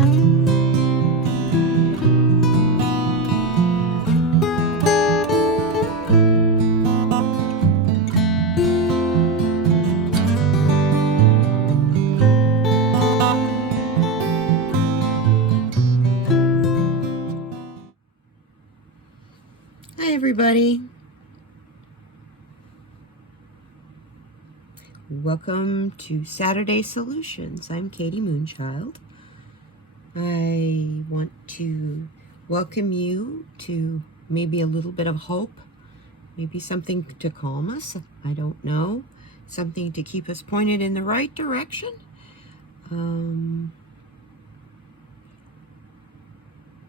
Hi everybody, welcome to Saturday Solutions. I'm Katie Moonchild. I want to welcome you to maybe a little bit of hope, maybe something to calm us, I don't know, something to keep us pointed in the right direction.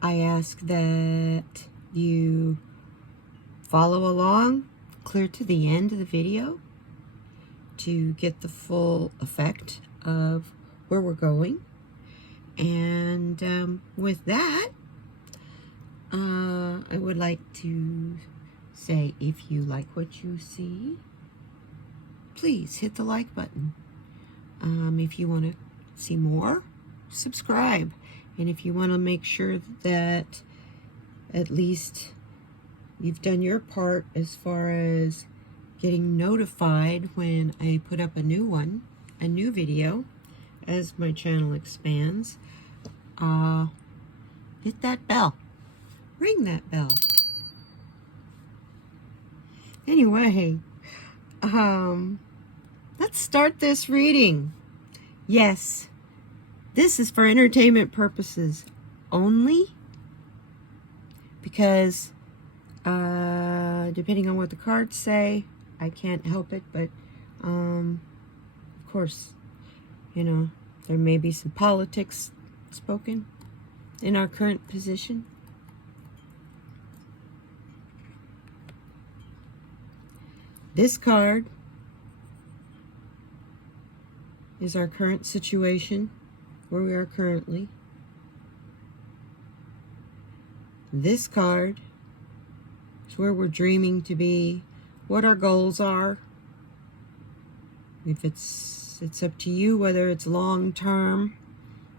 I ask that you follow along clear to the end of the video to get the full effect of where we're going. And with that, I would like to say, if you like what you see, please hit the like button. If you want to see more, subscribe. And if you want to make sure that at least you've done your part as far as getting notified when I put up a new video, as my channel expands, hit that bell. Ring that bell. Anyway, let's start this reading. Yes, this is for entertainment purposes only, because depending on what the cards say, I can't help it, but of course, you know, there may be some politics spoken in our current position. This card is our current situation, where we are currently. This card is where we're dreaming to be, what our goals are. If it's up to you whether it's long term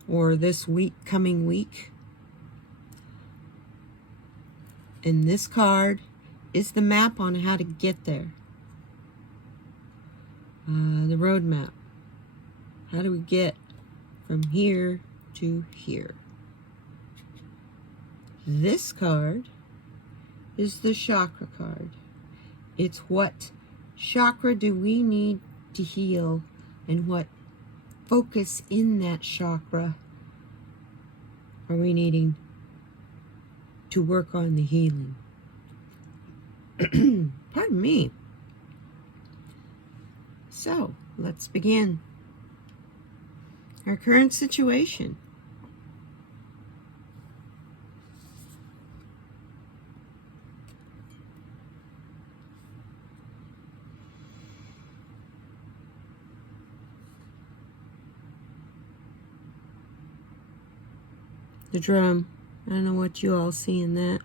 or this week, coming week. And this card is the map on how to get there. The road map. How do we get from here to here? This card is the chakra card. It's what chakra do we need to heal, and what focus in that chakra are we needing to work on the healing. Pardon me. So, let's begin. Our current situation. The drum. I don't know what you all see in that.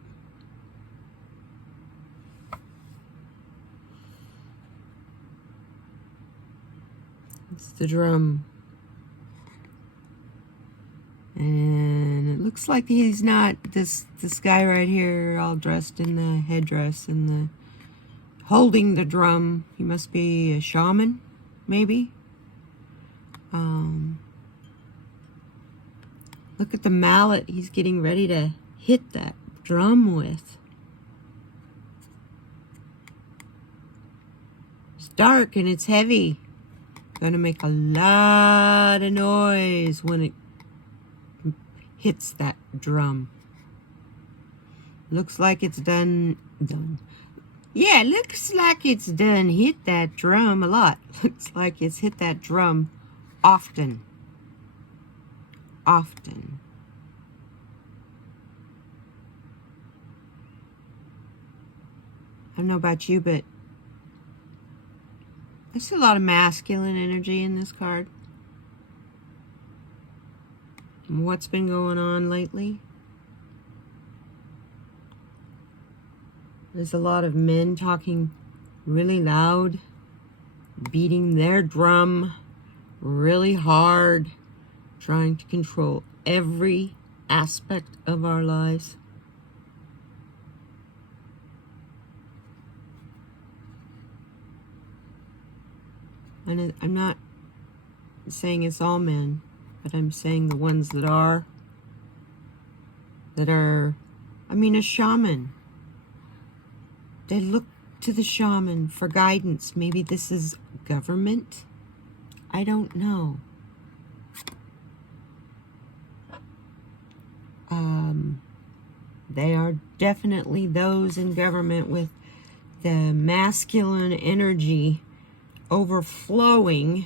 It's the drum. And it looks like he's not, this guy right here, all dressed in the headdress and the holding the drum. He must be a shaman, maybe. Look at the mallet he's getting ready to hit that drum with. It's dark and it's heavy. Gonna make a lot of noise when it hits that drum. Looks like it's done. Yeah, looks like it's done hit that drum a lot. Looks like it's hit that drum often. Often. I don't know about you, but there's a lot of masculine energy in this card. And what's been going on lately? There's a lot of men talking really loud, beating their drum really hard, trying to control every aspect of our lives. And I'm not saying it's all men, but I'm saying the ones that are, I mean, a shaman. They look to the shaman for guidance. Maybe this is government. I don't know. They are definitely those in government with the masculine energy overflowing.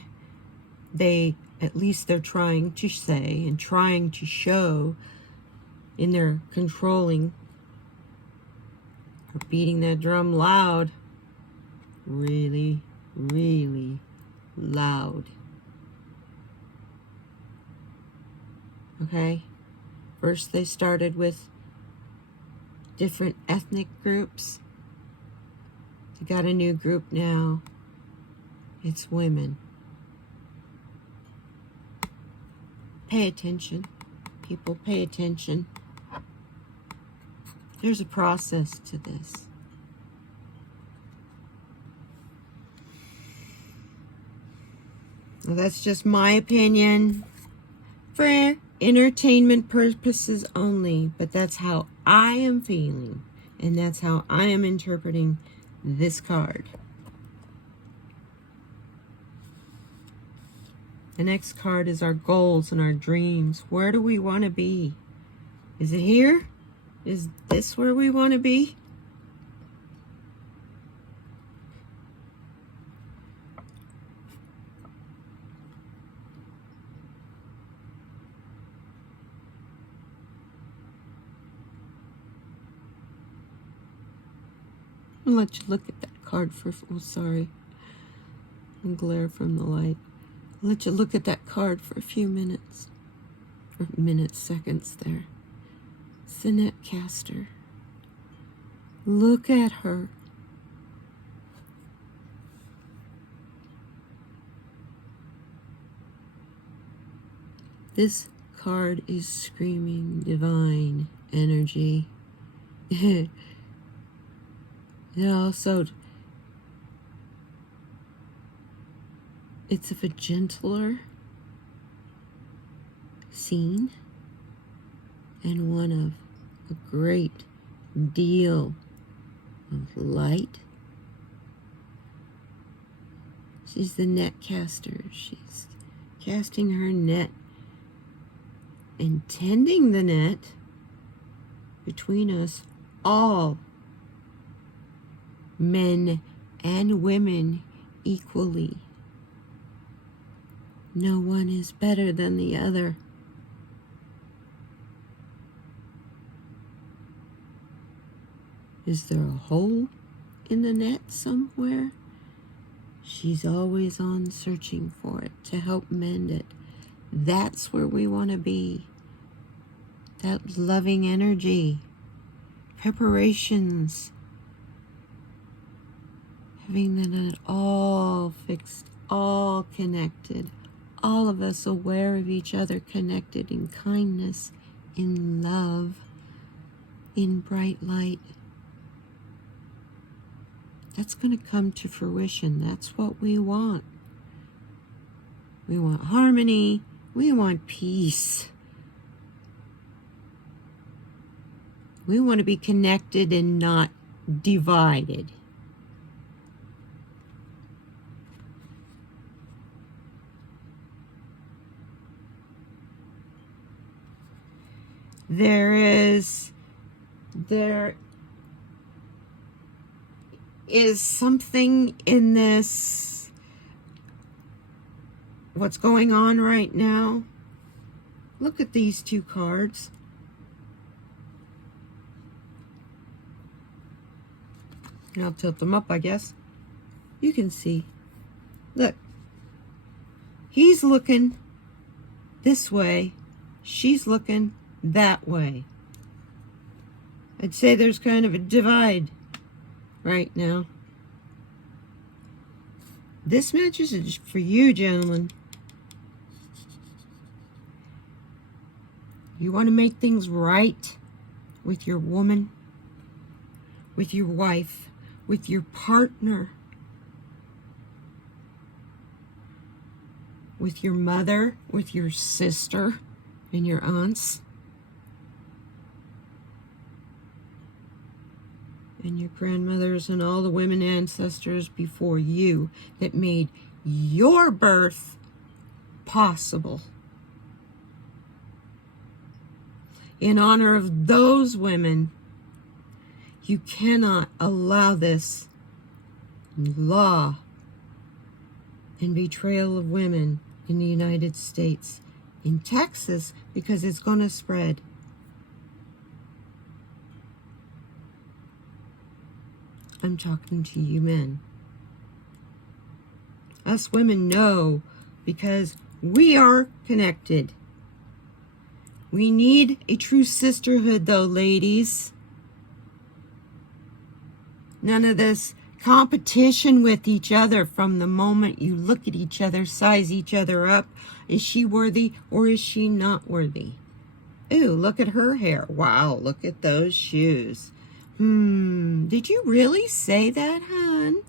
At least they're trying to say and trying to show in their controlling, or beating that drum loud, really, really loud. Okay? First they started with different ethnic groups. They got a new group now. It's women. Pay attention. People, pay attention. There's a process to this. Now, that's just my opinion for entertainment purposes only, but that's how I am feeling, and that's how I am interpreting this card. The next card is our goals and our dreams. Where do we want to be? Is it here? Is this where we want to be? I'll let you look at that card for, oh, sorry. And glare from the light. I'll let you look at that card for a few minutes. Or minutes, seconds there. It's the Netcaster. Look at her. This card is screaming divine energy. It also, it's of a gentler scene and one of a great deal of light. She's the net caster. She's casting her net and tending the net between us all, men and women equally. No one is better than the other. Is there a hole in the net somewhere? She's always on searching for it to help mend it. That's where we want to be. That loving energy. Preparations. Having the net all fixed, all connected. All of us aware of each other, connected in kindness, in love, in bright light. That's going to come to fruition. That's what we want. We want harmony. We want peace. We want to be connected and not divided. There is something in this, what's going on right now. Look at these two cards. And I'll tilt them up, I guess. You can see. Look. He's looking this way. She's looking that way. I'd say there's kind of a divide right now. This message is for you, gentlemen. You want to make things right with your woman, with your wife, with your partner, with your mother, with your sister and your aunts, and your grandmothers and all the women ancestors before you that made your birth possible. In honor of those women, you cannot allow this law and betrayal of women in the United States, in Texas, because it's going to spread. I'm talking to you men. Us women know, because we are connected. We need a true sisterhood, though, ladies. None of this competition with each other from the moment you look at each other, size each other up. Is she worthy or is she not worthy? Ooh, look at her hair. Wow, look at those shoes. Did you really say that, hon?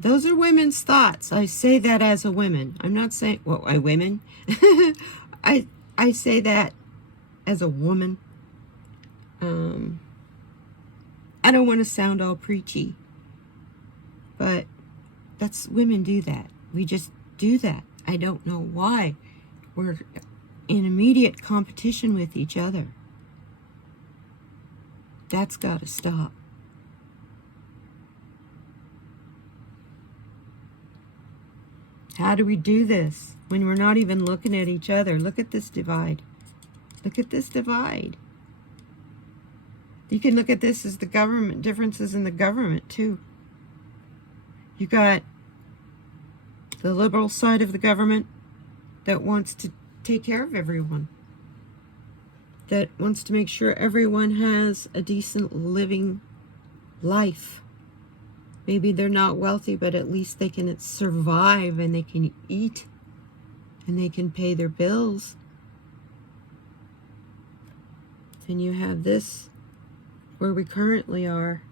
Those are women's thoughts. I say that as a woman. I'm not saying, well, I women. I say that as a woman. I don't want to sound all preachy, but that's, women do that. We just do that. I don't know why. We're in immediate competition with each other. That's got to stop. How do we do this when we're not even looking at each other? Look at this divide. Look at this divide. You can look at this as the government, differences in the government too. You got the liberal side of the government that wants to take care of everyone, that wants to make sure everyone has a decent living life. Maybe they're not wealthy, but at least they can survive and they can eat and they can pay their bills. And you have this where we currently are.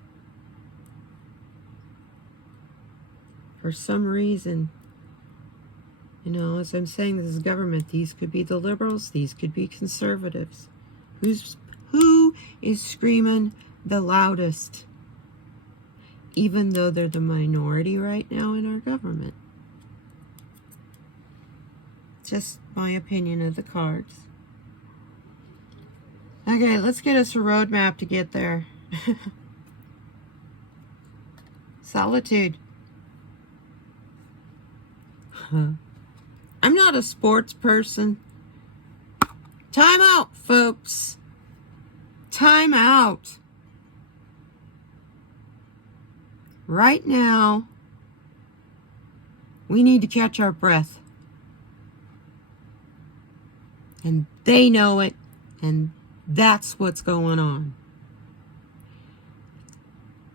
For some reason, you know, as I'm saying, this is government. These could be the liberals. These could be conservatives. Who is screaming the loudest? Even though they're the minority right now in our government. Just my opinion of the cards. Okay, let's get us a roadmap to get there. Solitude. I'm not a sports person. Time out, folks. Time out. Right now, we need to catch our breath. And they know it, and that's what's going on.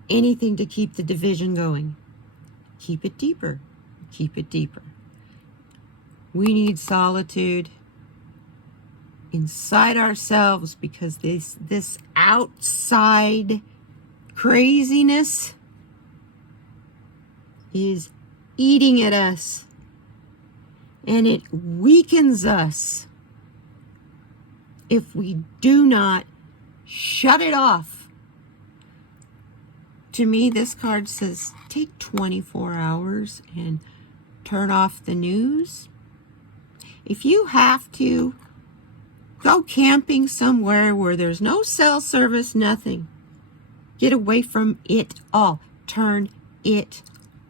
Anything to keep the division going. Keep it deeper. Keep it deeper. We need solitude inside ourselves, because this outside craziness is eating at us, and it weakens us if we do not shut it off. To me, this card says take 24 hours and turn off the news. If you have to, go camping somewhere where there's no cell service, nothing. Get away from it all. Turn it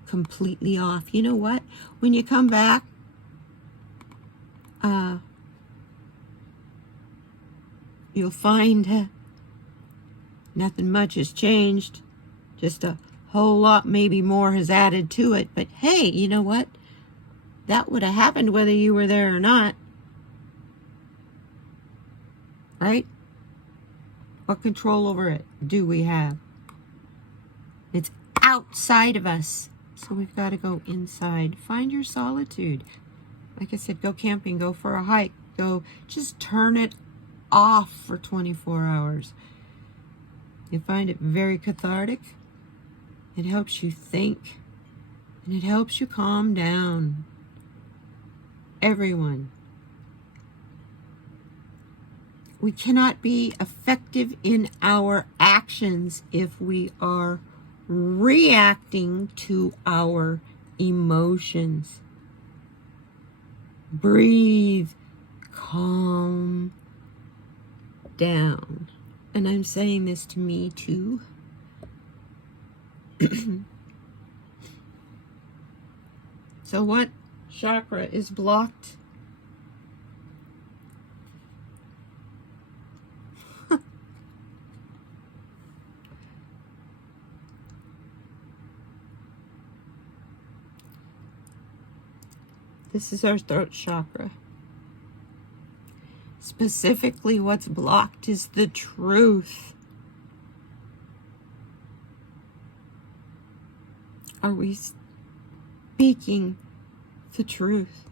completely off. You know what? When you come back, you'll find nothing much has changed. Just a whole lot, maybe more, has added to it. But hey, you know what? That would have happened whether you were there or not. Right? What control over it do we have? It's outside of us. So we've got to go inside. Find your solitude. Like I said, go camping, go for a hike. go. Just turn it off for 24 hours. You find it very cathartic. It helps you think, and it helps you calm down. Everyone. We cannot be effective in our actions if we are reacting to our emotions. Breathe. Calm down. And I'm saying this to me too. So what chakra is blocked? This is our throat chakra. Specifically, what's blocked is the truth. Are we speaking the truth?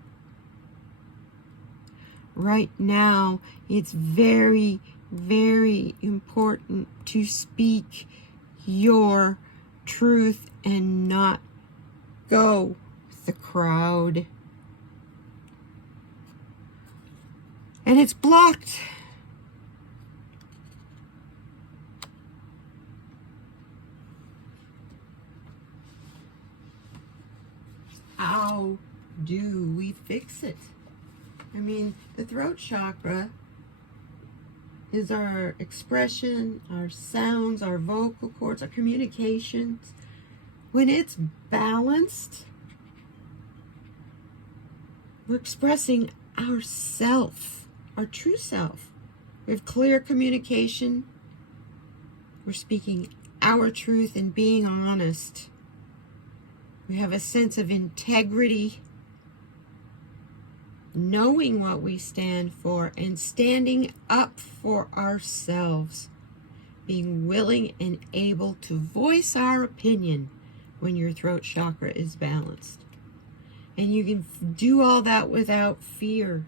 Right now, it's very, very important to speak your truth and not go with the crowd. And it's blocked. How do we fix it? I mean, the throat chakra is our expression, our sounds, our vocal cords, our communications. When it's balanced, we're expressing ourself. Our true self. We have clear communication. We're speaking our truth and being honest. We have a sense of integrity, knowing what we stand for and standing up for ourselves, being willing and able to voice our opinion when your throat chakra is balanced. And you can do all that without fear.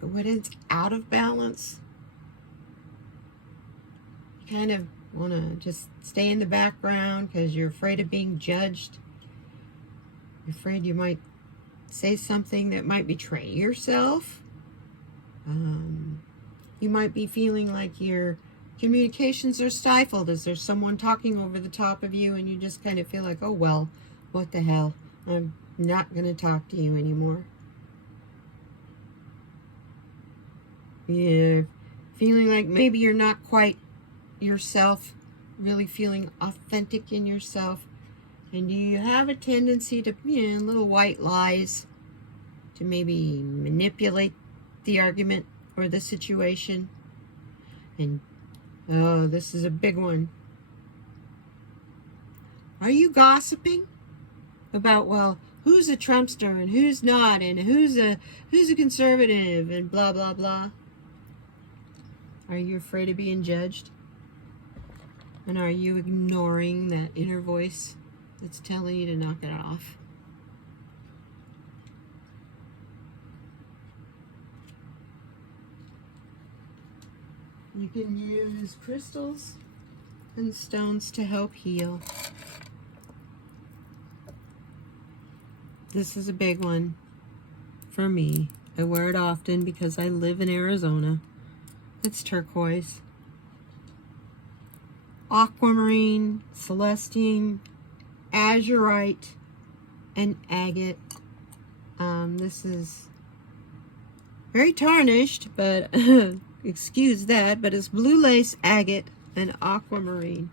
But when it's out of balance, you kind of want to just stay in the background because you're afraid of being judged. You're afraid you might say something that might betray yourself. You might be feeling like your communications are stifled as there's someone talking over the top of you, and you just kind of feel like, oh, well, what the hell? I'm not going to talk to you anymore. You're feeling like maybe you're not quite yourself, really feeling authentic in yourself. And you have a tendency to, little white lies to maybe manipulate the argument or the situation. And, oh, this is a big one. Are you gossiping about, well, who's a Trumpster and who's not, and who's a conservative and blah, blah, blah? Are you afraid of being judged? And are you ignoring that inner voice that's telling you to knock it off? You can use crystals and stones to help heal. This is a big one for me. I wear it often because I live in Arizona. It's turquoise, aquamarine, celestine, azurite, and agate. This is very tarnished, but excuse that, but it's blue lace, agate, and aquamarine.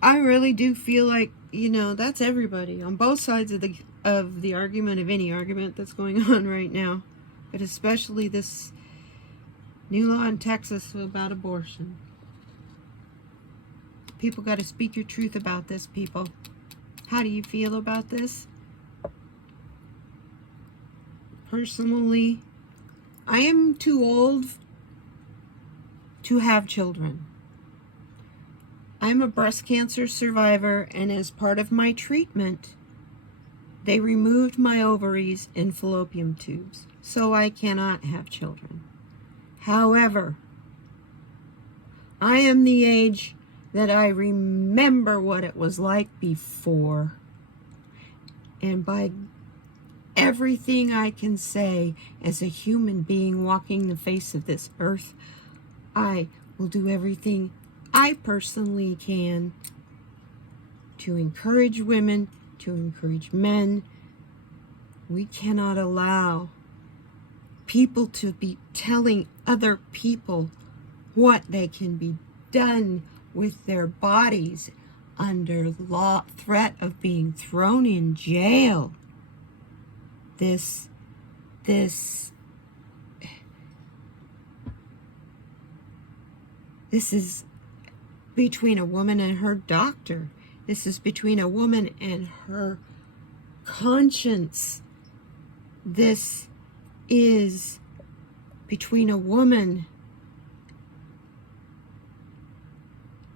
I really do feel like, that's everybody on both sides of the argument, of any argument that's going on right now, but especially this new law in Texas about abortion. People got to speak your truth about this, people. How do you feel about this? Personally, I am too old to have children. I'm a breast cancer survivor, and as part of my treatment, they removed my ovaries and fallopian tubes, so I cannot have children. However, I am the age that I remember what it was like before. And by everything I can say as a human being walking the face of this earth, I will do everything I personally can to encourage women, to encourage men. We cannot allow people to be telling other people what they can be done with their bodies under law, threat of being thrown in jail. This is between a woman and her doctor. This is between a woman and her conscience. This is between a woman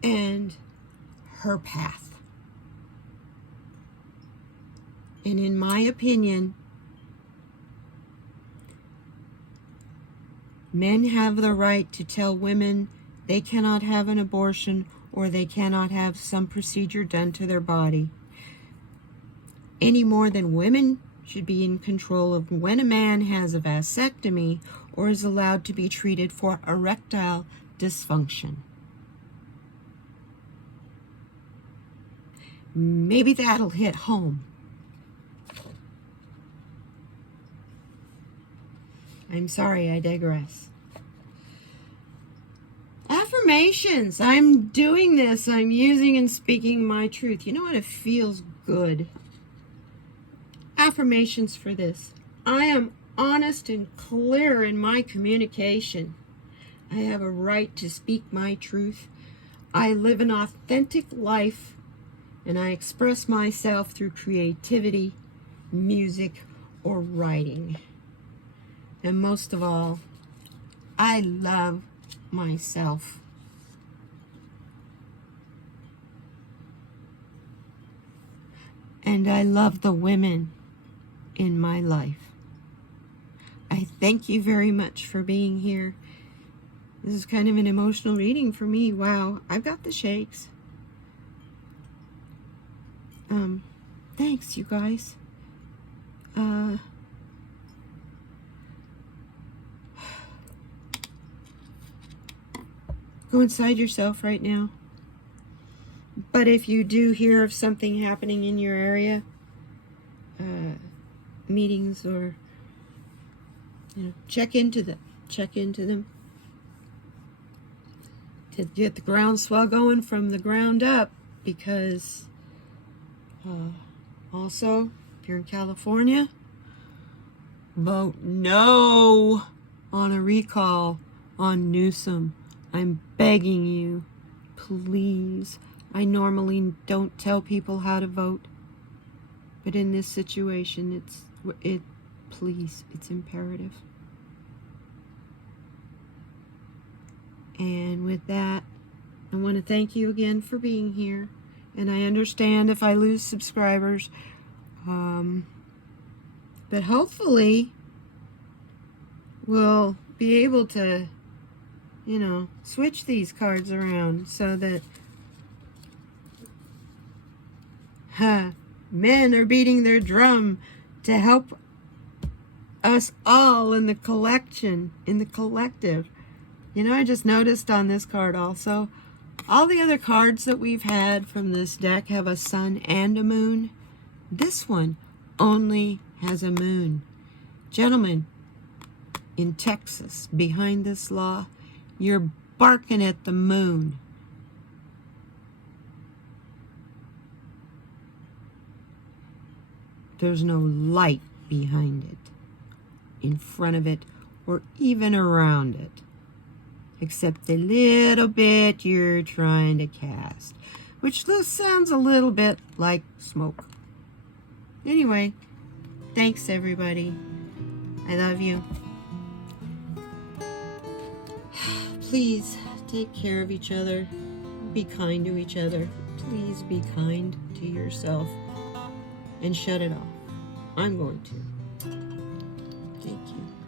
and her path. And in my opinion, men have the right to tell women they cannot have an abortion or they cannot have some procedure done to their body, any more than women should be in control of when a man has a vasectomy or is allowed to be treated for erectile dysfunction. Maybe that'll hit home. I'm sorry, I digress. Affirmations. I'm doing this. I'm using and speaking my truth. You know what? It feels good. Affirmations for this. I am honest and clear in my communication. I have a right to speak my truth. I live an authentic life, and I express myself through creativity, music, or writing. And most of all, I love myself. And I love the women in my life. I thank you very much for being here. This is kind of an emotional reading for me. Wow, I've got the shakes. Thanks, you guys. Go inside yourself right now. But if you do hear of something happening in your area, meetings or, check into them to get the groundswell going from the ground up, because also, if you're in California, vote no on a recall on Newsom. I'm begging you, please. I normally don't tell people how to vote, but in this situation, please, it's imperative. And with that, I want to thank you again for being here. And I understand if I lose subscribers, but hopefully we'll be able to, switch these cards around so that men are beating their drum to help us all in the collective. I just noticed on this card also, all the other cards that we've had from this deck have a sun and a moon. This one only has a moon. Gentlemen in Texas, behind this law, you're barking at the moon. There's no light behind it, in front of it, or even around it, except the little bit you're trying to cast, which sounds a little bit like smoke. Anyway, thanks everybody. I love you. Please take care of each other. Be kind to each other. Please be kind to yourself and shut it off. I'm going to. Thank you.